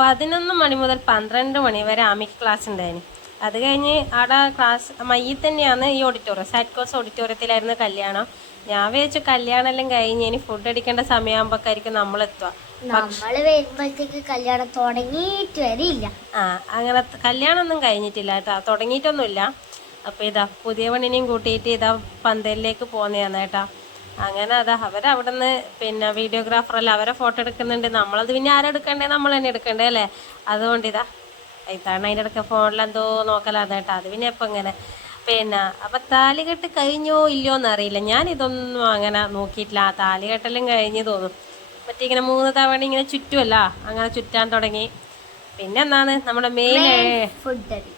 പതിനൊന്ന് മണി മുതൽ പന്ത്രണ്ട് മണി വരെ ആമിക് ക്ലാസ് ഉണ്ടായിരുന്നു അത് കഴിഞ്ഞ് അവിടെ ക്ലാസ് മയ്യിൽ തന്നെയാണ് ഈ ഓഡിറ്റോറിയം സാറ്റ്കോസ് ഓഡിറ്റോറിയത്തിലായിരുന്നു കല്യാണം. ഞാൻ വിചാരിച്ചു കല്യാണം എല്ലാം കഴിഞ്ഞ് ഇനി ഫുഡ് അടിക്കേണ്ട സമയമാകുമ്പോഴേക്കും നമ്മളെത്തുക. നമ്മൾ വരുമ്പോഴത്തേക്ക് കല്യാണം തുടങ്ങിയിട്ട് വരില്ല ആ അങ്ങനെ കല്യാണമൊന്നും കഴിഞ്ഞിട്ടില്ല കേട്ടോ. തുടങ്ങിയിട്ടൊന്നുമില്ല. അപ്പോൾ ഇതാ പുതിയ പെണ്ണിനെയും കൂട്ടിയിട്ട് ഇതാ പന്തലിലേക്ക് പോന്നെയാണ് കേട്ടോ. അങ്ങനെ അതാ അവരവിടെ നിന്ന് പിന്നെ വീഡിയോഗ്രാഫറല്ല അവരെ ഫോട്ടോ എടുക്കുന്നുണ്ട്. നമ്മളത് പിന്നെ ആരെടുക്കണ്ടേ നമ്മൾ തന്നെ എടുക്കണ്ടേ അല്ലേ? അതുകൊണ്ട് ഇതാ ഇതാണ് അതിന്റെ ഇടയ്ക്ക് ഫോണിൽ എന്തോ നോക്കലാണ് കേട്ടോ. അത് പിന്നെ ഇപ്പം ഇങ്ങനെ. പിന്നെ അപ്പം താലികെട്ട് കഴിഞ്ഞോ ഇല്ലയോ എന്നറിയില്ല. ഞാൻ ഇതൊന്നും അങ്ങനെ നോക്കിയിട്ടില്ല. ആ താലികെട്ടെല്ലാം കഴിഞ്ഞ് തോന്നും. മറ്റേ ഇങ്ങനെ മൂന്ന് തവണ ഇങ്ങനെ ചുറ്റുമല്ല അങ്ങനെ ചുറ്റാൻ തുടങ്ങി. പിന്നെ എന്താണ് നമ്മുടെ മെയിൻ ഫുഡ് അടി.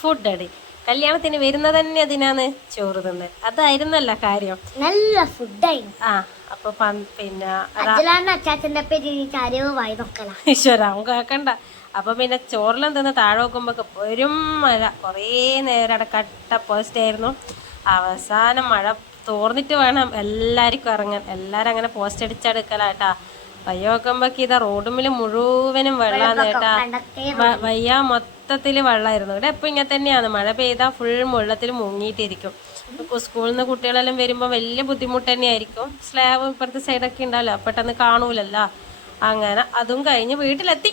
ഫുഡ് അടി. കല്യാണത്തിന് വരുന്നത് തന്നെ അതിനാണ് ചോറ് തിന്ന്. അതായിരുന്നല്ല കാര്യം. നല്ല ഫുഡായി. ആ അപ്പൊ പിന്നെ ഈശ്വരം അച്ചാച്ചന്റെ അവൻ കേക്കണ്ട അപ്പൊ പിന്നെ ചോറിലും തിന്ന് താഴെ നോക്കുമ്പോ പെരും മഴ. കൊറേ നേരം അവിടെ കട്ട പോസ്റ്റ് ആയിരുന്നു. അവസാനം മഴ തോർന്നിട്ട് വേണം എല്ലാവർക്കും ഇറങ്ങാൻ. എല്ലാരും അങ്ങനെ പോസ്റ്റ് അടിച്ചെടുക്കലാട്ടാ. വയ്യ നോക്കുമ്പോക്ക് ഇതാ റോഡുമിൽ മുഴുവനും വെള്ളാന്ന് കേട്ടാ വയ്യ മൊത്തത്തിൽ വെള്ളമായിരുന്നു ഇവിടെ എപ്പോൾ ഇങ്ങനെ തന്നെയാണ്. മഴ പെയ്താൽ ഫുൾ വെള്ളത്തിൽ മുങ്ങിയിട്ടിരിക്കും. ഇപ്പൊ സ്കൂളിൽ നിന്ന് കുട്ടികളെല്ലാം വരുമ്പോൾ വലിയ ബുദ്ധിമുട്ട് തന്നെയായിരിക്കും. സ്ലാബ് ഇപ്പുറത്തെ സൈഡൊക്കെ ഉണ്ടാവല്ലോ പെട്ടെന്ന് കാണൂലല്ലോ. അങ്ങനെ അതും കഴിഞ്ഞ് വീട്ടിലെത്തി.